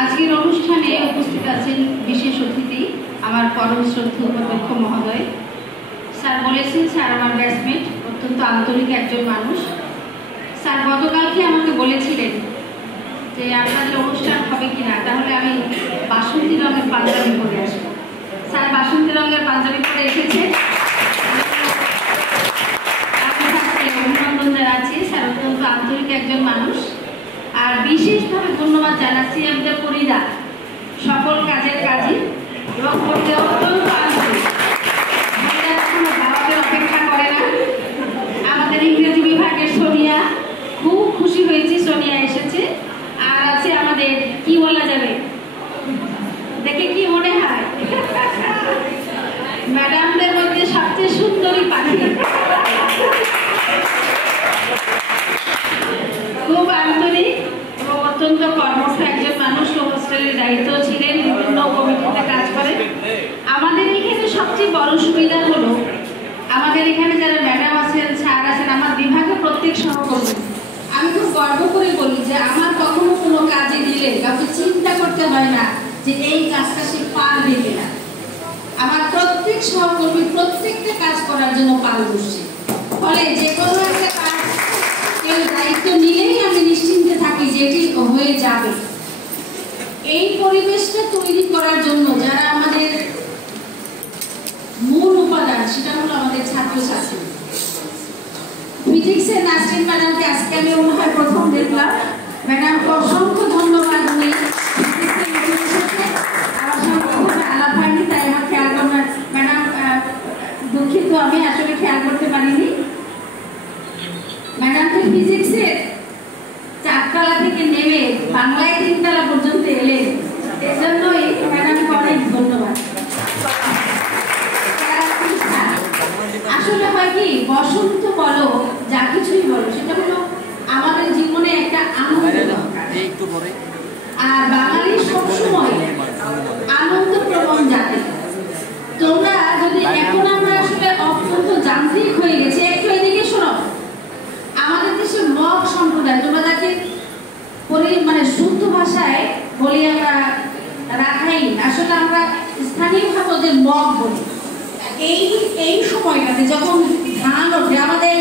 আজকের অনুষ্ঠানে উপস্থিত আছেন বিশেষ অতিথি আমার পরম শ্রদ্ধেয় অধ্যক্ষ মহোদয়। স্যার বলেছেন স্যার আমার ব্যাচমেট, অত্যন্ত আন্তরিক একজন মানুষ। স্যার গতকালকে আমাকে বলেছিলেন যে আপনাদের অনুষ্ঠান হবে কিনা, তাহলে আমি বাসন্তী রঙের পাঞ্জাবি পরে আসবো। স্যার বাসন্তী রঙের পাঞ্জাবি পরে এসেছে, অভিনন্দন জানাচ্ছি। স্যার অত্যন্ত আন্তরিক একজন মানুষ। আর বিশেষভাবে ধন্যবাদ জানাচ্ছি আমাদের পরিদা, সকল কাজের কাজী এবং অত্যন্ত আন্তরিক, ভারতের অপেক্ষা করে না। আমাদের ইংরেজি বিভাগের সোনিয়া, খুব খুশি হয়েছি সোনিয়া এসেছে। আর আছে আমাদের, কি বলা যাবে, দেখে কি মনে হয় ম্যাডামদের মধ্যে সবচেয়ে সুন্দরী পাখি, খুব আন্তরিক এবং অত্যন্ত কর্মঠ একজন মানুষ। হোস্টেলের দায়িত্ব ছিলেন, বিভিন্ন কমিটিতে কাজ করেন। আমাদের এখানে সবচেয়ে বড় সুবিধা হলো আমাদের এখানে যারা ম্যাডাম আছেন, স্যার আছেন, আমার বিভাগে প্রত্যেক সহকর্মী, আমি খুব গর্ব করে বলি যে আমার কখনো কোনো কাজে দিলে কাউকে চিন্তা করতে হয় না যে এই কাজটা সে পারবে কিনা। আমার প্রত্যেক সহকর্মী প্রত্যেকটা কাজ করার জন্য পারদর্শী, ফলে যে কোনো একটা কাজ কেউ দায়িত্ব নিলেই আমি নিশ্চিন্তে থাকি যে এটি হয়ে যাবে। এই পরিবেশটা তৈরি করার জন্য যারা আমাদের মূল উপাদান, সেটা হলো আমাদের ছাত্রছাত্রী। ফিজিক্সের নাসরিন ম্যাডামকে আজকে আমি মনে হয় প্রথম দেখলাম। ম্যাডামকে অসংখ্য ধন্যবাদ। উনি আমার সঙ্গে খুব আলাপ হয়নি, তাই আমার খেয়াল করার, ম্যাডাম দুঃখিত, আমি আসলে খেয়াল করতে পারিনি। ম্যাডামকে ফিজিক্সের 4 তলা থেকে নেমে বাংলায় 3 তলা পর্যন্ত এলেন, এজন্যই ম্যাডামকে অনেক ধন্যবাদ। আসলে হয় কি, বসন্ত বলো যা কিছুই বলো, সেটা হলো আমাদের জীবনে একটা আনন্দ দরকার। আর বাঙালি সবসময় আনন্দপ্রবণ জাতি। তোমরা যদি এখন আমরা আসলে অত্যন্ত যান্ত্রিক হয়ে গেছে, একটু এদিকে শোনো, আমাদের দেশে মগ সম্প্রদায়, তোমরা যাকে মানে শুদ্ধ ভাষায় বলি আমরা রাখাইন, আসলে আমরা স্থানীয়ভাবে ওদের মগ বলি। এই সময়টাতে যখন ধান ওঠে, আমাদের